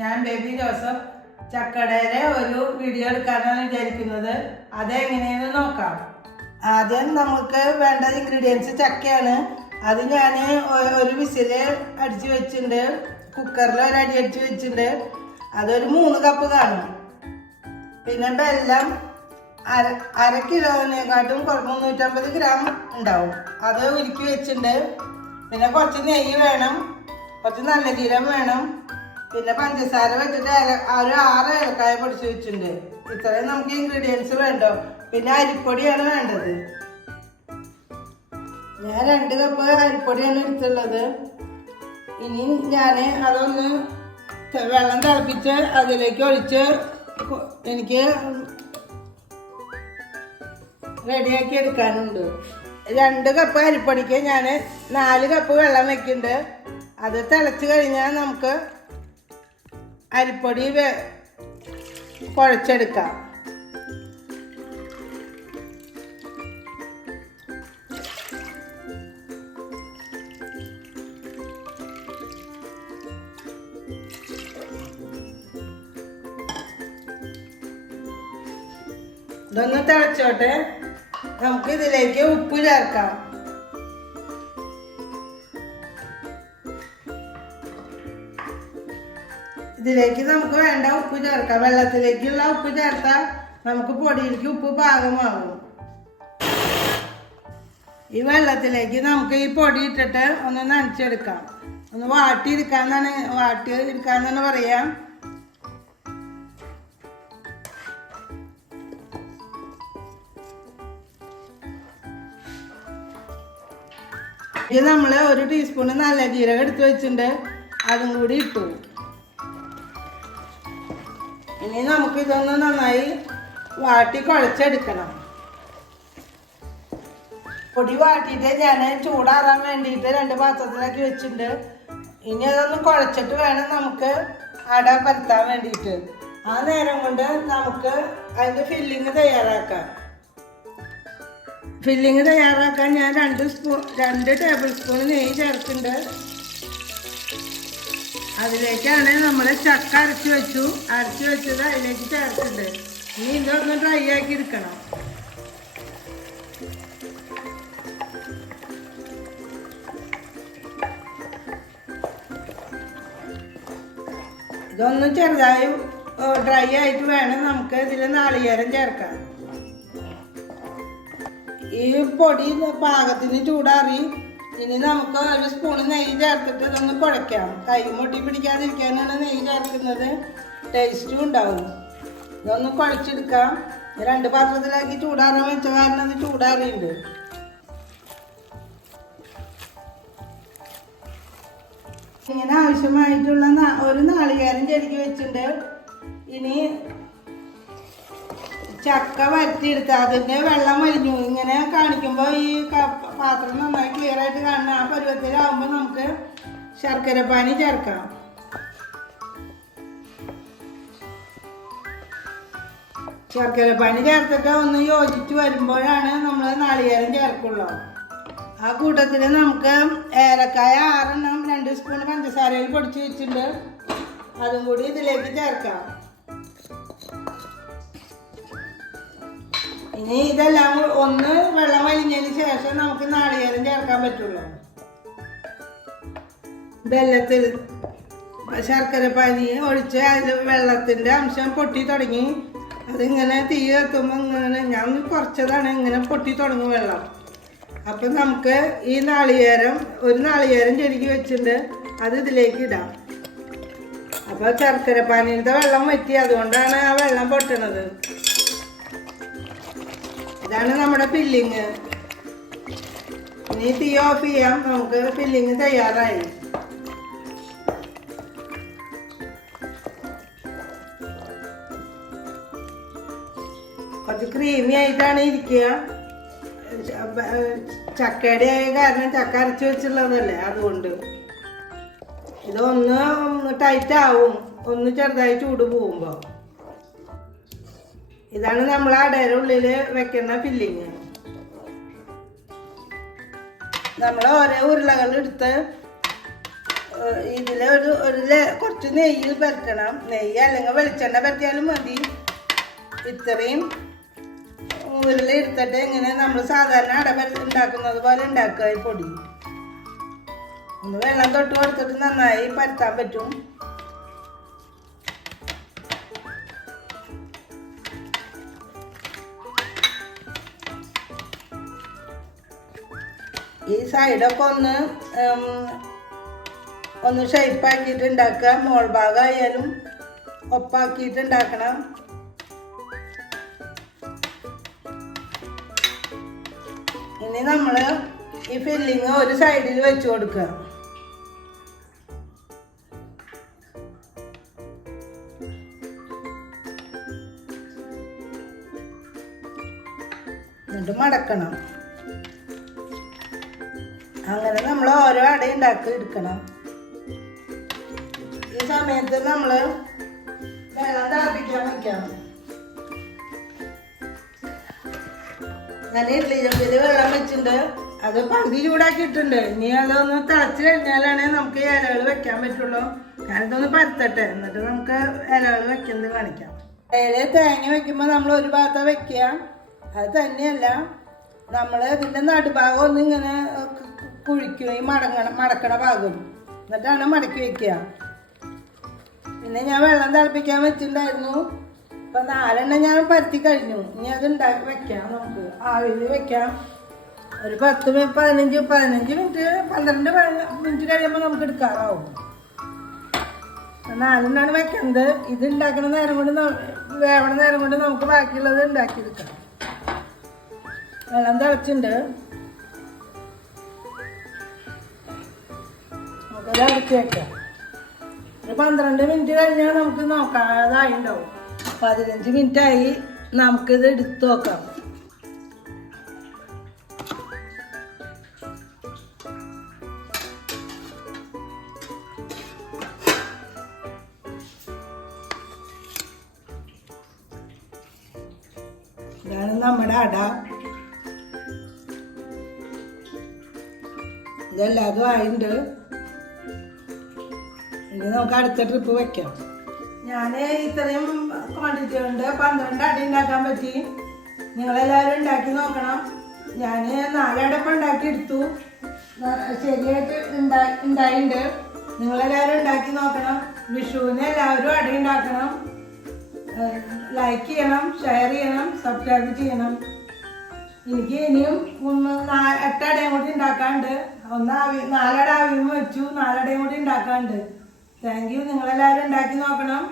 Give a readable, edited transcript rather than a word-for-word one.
ഞാൻ baby Joseph ചക്കടയുടെ ഒരു video എടുക്കാനാണ് വിചാരിക്കുന്നത്. അതെങ്ങനെയെന്ന് നോക്കാം. ആദ്യം നമുക്ക് വേണ്ട ഇൻഗ്രീഡിയൻസ് ചക്കയാണ്. അത് ഞാൻ ഒരു വിസിൽ അടിച്ച് വെച്ചിട്ടുണ്ട്. കുക്കറിൽ ഒരു അടി അടിച്ച് വെച്ചിട്ടുണ്ട്. അതൊരു 3 കപ്പ് കാണും. പിന്നെ വെല്ലം അര കിലോനെക്കാട്ടും 350 ഗ്രാം ഉണ്ടാവും. അത് ഉരുക്കി വെച്ചിട്ടുണ്ട്. പിന്നെ കുറച്ച് നെയ്യ് വേണം, കുറച്ച് നല്ല ജീരകം വേണം, പിന്നെ പഞ്ചസാര വെച്ചിട്ട് ഒരു 6 ഏലക്കായ പൊടിച്ച് വെച്ചിട്ടുണ്ട്. ഇത്രയും നമുക്ക് ഇൻഗ്രീഡിയൻസ് വേണ്ടോ. പിന്നെ അരിപ്പൊടിയാണ് വേണ്ടത്. ഞാൻ 2 കപ്പ് അരിപ്പൊടിയാണ് എടുത്തുള്ളത്. ഇനി ഞാൻ അതൊന്ന് വെള്ളം തിളപ്പിച്ച് അതിലേക്ക് ഒഴിച്ച് എനിക്ക് റെഡിയാക്കി എടുക്കാനുണ്ട്. 2 കപ്പ് അരിപ്പൊടിക്ക് ഞാൻ 4 കപ്പ് വെള്ളം വെക്കുന്നുണ്ട്. അത് തിളച്ച് കഴിഞ്ഞാൽ നമുക്ക് അരിപ്പൊടി കുഴച്ചെടുക്കാം. ഇതൊന്ന് തിളച്ചോട്ടെ. നമുക്ക് ഇതിലേക്ക് ഉപ്പ് ചേർക്കാം. ഇതിലേക്ക് നമുക്ക് വേണ്ട ഉപ്പ് ചേർക്കാം. വെള്ളത്തിലേക്കുള്ള ഉപ്പ് ചേർത്താൽ നമുക്ക് പൊടിയിലേക്ക് ഉപ്പ് പാകമാകും. ഈ വെള്ളത്തിലേക്ക് നമുക്ക് ഈ പൊടി ഇട്ടിട്ട് ഒന്ന് നനച്ചെടുക്കാം. ഒന്ന് വാട്ടിയെടുക്കാന്നാണ് പറയാം. ഇത് നമ്മൾ 1 ടീസ്പൂണ് നല്ല ജീരകം എടുത്ത് വെച്ചിട്ടുണ്ട്. അതും കൂടി ഇട്ടു. ഇനി നമുക്കിതൊന്ന് നന്നായി വാട്ടി കുഴച്ചെടുക്കണം. പൊടി വാട്ടിയിട്ട് ഞാൻ ചൂടാറാൻ വേണ്ടിയിട്ട് 2 പാത്രത്തിലാക്കി വെച്ചിട്ടുണ്ട്. ഇനി അതൊന്ന് കുഴച്ചിട്ട് വേണം നമുക്ക് അട പരത്താൻ വേണ്ടിയിട്ട്. ആ നേരം കൊണ്ട് നമുക്ക് അതിൻ്റെ ഫില്ലിങ് തയ്യാറാക്കാം. ഫില്ലിങ് തയ്യാറാക്കാൻ ഞാൻ 2 ടേബിൾ സ്പൂൺ നെയ്യ് ചേർക്കുന്നുണ്ട്. അതിലേക്കാണ് നമ്മൾ ചക്ക അരച്ച് വെച്ചത് അതിലേക്ക് ചേർക്കുന്നുണ്ട്. ഇനി ഇതൊന്ന് ഡ്രൈ ആക്കി എടുക്കണം. ഇതൊന്ന് ചെറുതായി ഡ്രൈ ആയിട്ട് വേണം നമുക്ക് ഇതിൽ നാളികേരം ചേർക്കാൻ. ഈ പൊടി പാകത്തിന് ചൂടാറി. ഇനി നമുക്ക് 1 സ്പൂണ് നെയ്യ് ചേർത്തിട്ട് ഇതൊന്ന് കുഴയ്ക്കാം. കൈ മുട്ടി പിടിക്കാതിരിക്കാനാണ് നെയ്യ് ചേർക്കുന്നത്. ടേസ്റ്റും ഉണ്ടാവും. ഇതൊന്ന് കുഴച്ചെടുക്കാം. 2 പാത്രത്തിലാക്കി ചൂടാറാൻ വെച്ച കാരണം അത് ചൂടാറിയുണ്ട്. ഇങ്ങനെ ആവശ്യമായിട്ടുള്ള ഒരു നാളികേരം ചെരുക്കി വെച്ചിട്ടുണ്ട്. ഇനി ചക്ക വരട്ടിയെടുക്കുക. അതിൻ്റെ വെള്ളം വലിഞ്ഞു ഇങ്ങനെ കാണിക്കുമ്പോൾ ഈ പാത്രം നന്നായി ക്ലിയർ ആയിട്ട് കാണുന്ന ആ പരുവത്തിലാവുമ്പോൾ നമുക്ക് ശർക്കര പാനി ചേർക്കാം. ശർക്കര പാനി ചേർത്തിട്ട് ഒന്ന് യോജിച്ച് വരുമ്പോഴാണ് നമ്മൾ നാളികേരം ചേർക്കുള്ളൂ. ആ കൂട്ടത്തിൽ നമുക്ക് ഏലക്കായ 6 2 സ്പൂൺ പഞ്ചസാരയിൽ പൊടിച്ച് വെച്ചിട്ടുണ്ട്. അതും കൂടി ഇതിലേക്ക് ചേർക്കാം. ഇനി ഇതെല്ലാം ഒന്ന് വെള്ളം വലിഞ്ഞതിന് ശേഷം നമുക്ക് നാളികേരം ചേർക്കാൻ പറ്റുള്ളൂ. വെള്ളത്തിൽ ശർക്കര പാനി ഒഴിച്ച് അതിൽ വെള്ളത്തിൻ്റെ അംശം പൊട്ടി തുടങ്ങി. അതിങ്ങനെ തീ എത്തുമ്പോൾ ഇങ്ങനെ ഞാൻ കുറച്ചതാണ് ഇങ്ങനെ പൊട്ടി തുടങ്ങും വെള്ളം. അപ്പം നമുക്ക് ഈ ഒരു നാളികേരം ചെരുക്കി വെച്ചിട്ടുണ്ട്. അത് ഇതിലേക്ക് ഇടാം. അപ്പോൾ ശർക്കര പാനിയുടെ വെള്ളം വറ്റി. അതുകൊണ്ടാണ് ആ വെള്ളം പൊട്ടണത്. ഇതാണ് നമ്മുടെ ഫില്ലിങ്. ഇനി തീ ഓഫ് ചെയ്യാം. നമുക്ക് ഫില്ലിങ് തയ്യാറായി. കുറച്ച് ക്രീമി ആയിട്ടാണ് ഇരിക്കുക. ചക്കയുടെ ആയ കാരണം ചക്ക അരച്ച് വെച്ചുള്ളതല്ലേ, അതുകൊണ്ട് ഇതൊന്ന് ടൈറ്റ് ആവും. ഒന്ന് ചെറുതായി ചൂട് പോകുമ്പോൾ. ഇതാണ് നമ്മൾ അടയുടെ ഉള്ളിൽ വെക്കുന്ന ഫില്ലിങ്. നമ്മൾ ഓരോ ഉരുളകൾ എടുത്ത് ഇതിൽ കുറച്ച് നെയ്യിൽ പരത്തണം. നെയ്യ് അല്ലെങ്കിൽ വെളിച്ചെണ്ണ പരത്തിയാലും മതി. ഇത്രയും ഉരുളി എടുത്തിട്ട് ഇങ്ങനെ നമ്മൾ സാധാരണ അട ഉണ്ടാക്കുന്നത് പോലെ ഉണ്ടാക്കുക. ഈ പൊടി ഒന്ന് വെള്ളം തൊട്ട് കൊടുത്തിട്ട് നന്നായി പരത്താൻ പറ്റും. ഈ സൈഡൊക്കെ ഒന്ന് ഷേപ്പാക്കിയിട്ട് ഉണ്ടാക്കുക. മോൾ ഭാഗമായാലും ഒപ്പാക്കിയിട്ട് ഉണ്ടാക്കണം. ഇനി നമ്മൾ ഈ ഫില്ലിങ് ഒരു സൈഡിൽ വെച്ച് കൊടുക്കുക. എന്നിട്ട് മടക്കണം. അങ്ങനെ നമ്മൾ ഓരോ അട ഉണ്ടാക്കി എടുക്കണം. ഈ സമയത്ത് നമ്മൾ വെള്ളം തിളപ്പിക്കാൻ വയ്ക്കണം. ഞാൻ ഇഡ്ഡലി ചെമ്പിൽ വെള്ളം വെച്ചിട്ടുണ്ട്. അത് പകുതി ചൂടാക്കിയിട്ടുണ്ട്. ഇനി അതൊന്ന് തിളച്ച് കഴിഞ്ഞാലാണ് നമുക്ക് ഇലകൾ വെക്കാൻ പറ്റുള്ളൂ. ഞാനിതൊന്ന് പരത്തട്ടെ, എന്നിട്ട് നമുക്ക് ഇലകൾ വെക്കുന്നത് കാണിക്കാം. ഇലയിൽ തേങ്ങ വെക്കുമ്പോൾ നമ്മൾ ഒരു ഭാഗത്ത് വെക്കുക. അത് തന്നെയല്ല, നമ്മൾ ഇതിൻ്റെ നടുഭാഗം ഒന്ന് ഇങ്ങനെ കുഴിക്കും. ഈ മടക്കണ ഭാഗം എന്നിട്ടാണ് മടക്കി വെക്കുക. പിന്നെ ഞാൻ വെള്ളം തിളപ്പിക്കാൻ വെച്ചിട്ടുണ്ടായിരുന്നു. അപ്പം 4 ഞാൻ പരത്തി കഴിഞ്ഞു. ഇനി അത് ഉണ്ടാക്കി വെക്കാം. നമുക്ക് ആവിയിൽ വെക്കാം. ഒരു 10-15 മിനിറ്റ് 12 മിനിറ്റ് കഴിയുമ്പോൾ നമുക്ക് എടുക്കാറാവും. 4 വെക്കുന്നത്. ഇത് ഉണ്ടാക്കുന്ന നേരം കൊണ്ട് വേവണ നേരം കൊണ്ട് നമുക്ക് ബാക്കിയുള്ളത് ഉണ്ടാക്കിയെടുക്കാം. വെള്ളം തിളച്ചിട്ടുണ്ട്. നമുക്കത് അടച്ച് വെക്കാം. ഒരു 12 മിനിറ്റ് കഴിഞ്ഞാൽ നമുക്ക് നോക്കാം. അതായി ഉണ്ടാവും. 15 മിനിറ്റായി. നമുക്കിത് എടുത്ത് നോക്കാം. ഇതാണ് നമ്മുടെ അട. ഇതെല്ലാതും ആയിട്ടുണ്ട്. ഇനി നമുക്ക് അടുത്ത ട്രിപ്പ് വെക്കാം. ഞാൻ ഇത്രയും ക്വാണ്ടിറ്റി കൊണ്ട് 12 അട ഉണ്ടാക്കാൻ പറ്റി. നിങ്ങളെല്ലാവരും ഉണ്ടാക്കി നോക്കണം. ഞാൻ 4 അടപ്പം ഉണ്ടാക്കി എടുത്തു. ശരിയായിട്ട് ഉണ്ടായിട്ടുണ്ട്. നിങ്ങളെല്ലാവരും ഉണ്ടാക്കി നോക്കണം. വിഷുവിന് എല്ലാവരും അട ഉണ്ടാക്കണം. ലൈക്ക് ചെയ്യണം, ഷെയർ ചെയ്യണം, സബ്സ്ക്രൈബ് ചെയ്യണം. എനിക്ക് ഇനിയും 8 അടയും കൂടി ഉണ്ടാക്കാണ്ട്. 4 അട ആവിയും വെച്ചു. 4 അടയും കൂടി ഉണ്ടാക്കാണ്ട്. Thank you. നിങ്ങളെല്ലാവരും ഉണ്ടാക്കി നോക്കണം.